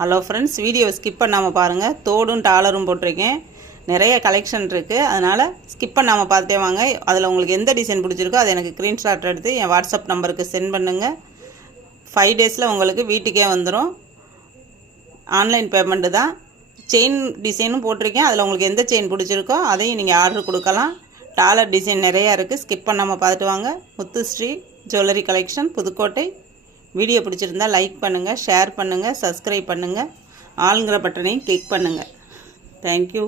Hello friends, வீடியோவை skip பண்ணாமல் பாருங்கள். தோடும் டாலரும் போட்டிருக்கேன். நிறைய கலெக்ஷன் இருக்குது, அதனால் ஸ்கிப் பண்ணாமல் பார்த்துட்டே வாங்க. அதில் உங்களுக்கு எந்த டிசைன் பிடிச்சிருக்கோ அதை எனக்கு ஸ்க்ரீன்ஷாட் எடுத்து என் வாட்ஸ்அப் நம்பருக்கு சென்ட் பண்ணுங்கள். 5 டேஸில் உங்களுக்கு வீட்டுக்கே வந்துடும். ஆன்லைன் பேமெண்ட்டு தான். செயின் டிசைனும் போட்டிருக்கேன். அதில் உங்களுக்கு எந்த செயின் பிடிச்சிருக்கோ அதையும் நீங்கள் ஆர்டர் கொடுக்கலாம். டாலர் டிசைன் நிறையா இருக்குது, ஸ்கிப் பண்ணாமல் பார்த்துட்டு வாங்க. Muthusri jewellery collection, Pudukkottai. Video பிடிச்சிருந்தால் லைக் பண்ணுங்கள், ஷேர் பண்ணுங்கள், சப்ஸ்கிரைப் பண்ணுங்கள், ஆளுங்கிற பட்டனையும் கிளிக் பண்ணுங்கள். தேங்க்யூ.